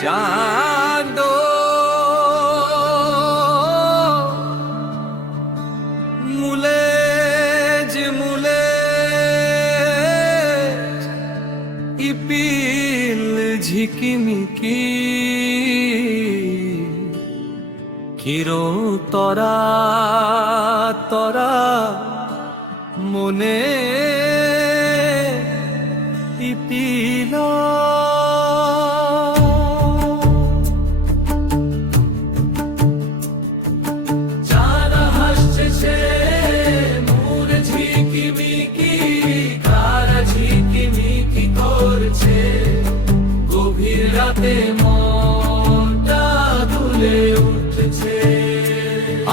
চাঁদ মুলেজ মুলেজ ইপিল ঝিকিমিকি কিরো তরা তরা মনে ইপিল যারা হাসছে সে মোর ঝিকিমিকি কারা ঝিকিমিকি করছে গভীর রাতে মনটা দুলে উঠছে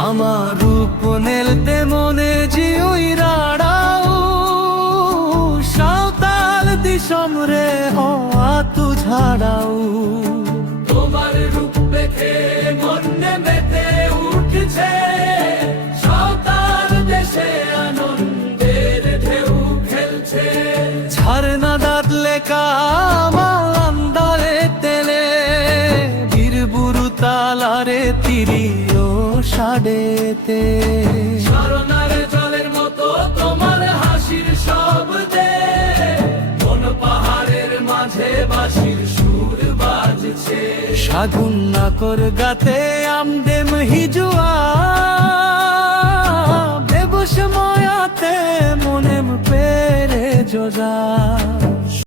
আমার রূপ নেলতে মনে জিউই রাড়াও সাঁওতাল দিশম রে হওয়া তু ঝাড়াও তোমার রূপ দেখে মনে মেতে উঠছে সাঁওতাল দেশে আনন্দের ঢেউ খেলছে ঝারনা দাঁতলে কামাল আন্দারে তেলে বীরবুরু তালারে তিরিও সাডেতে ঝরনারে জলের মতো তোমার হাসির শব্দে কোন পাহাড়ের মাঝে বাঁশির সুর বাজছে সাগুন নাকর গাতে আমদেম হিজুয়া বেবস মায়াতে মনেম পেরে যোজা